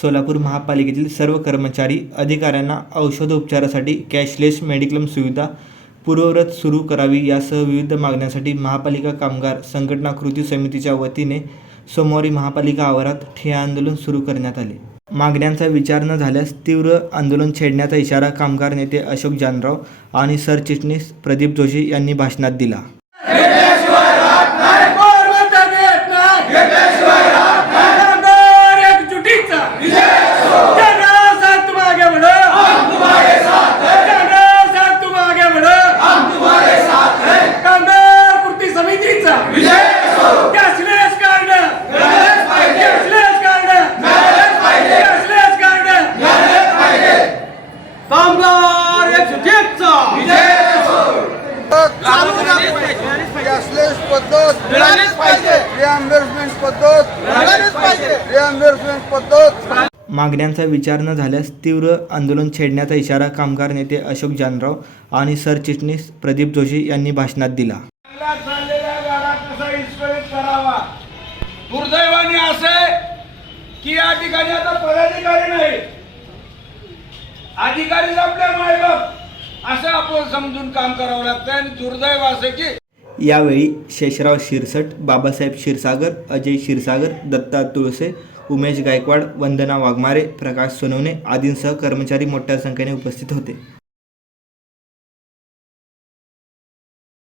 सोलापूर महापालिकेतील सर्व कर्मचारी अधिकाऱ्यांना औषधोपचारासाठी कॅशलेस मेडिक्लेम सुविधा पूर्ववत सुरू करावी यासह विविध मागण्यांसाठी महापालिका कामगार संघटना कृती समितीच्या वतीने सोमवारी महापालिका आवारात ठिय्या आंदोलन सुरू करण्यात आले. मागण्यांचा विचार न झाल्यास तीव्र आंदोलन छेडण्याचा इशारा कामगार नेते अशोक जानराव आणि सरचिटणीस प्रदीप जोशी यांनी भाषणात दिला. पद्धत पद्धत पद्धत मागण्यांचा विचार न झाल्यास तीव्र आंदोलन छेडण्याचा इशारा कामगार नेते अशोक जानराव आणि सरचिटणीस प्रदीप जोशी यांनी भाषणात दिला. दुर्दैवाने असे की या ठिकाणी आता पदाधिकारी नाही. अधिकारी आपल्या मायबाप. असं आपण समजून काम करावं लागतं आणि दुर्दैव असं की यावेळी शेषराव शिरसट बाबासाहेब क्षीरसागर अजय क्षीरसागर दत्ता तुळसे उमेश गायकवाड वंदना वाघमारे प्रकाश सोनवणे आदींसह कर्मचारी मोठ्या संख्येने उपस्थित होते.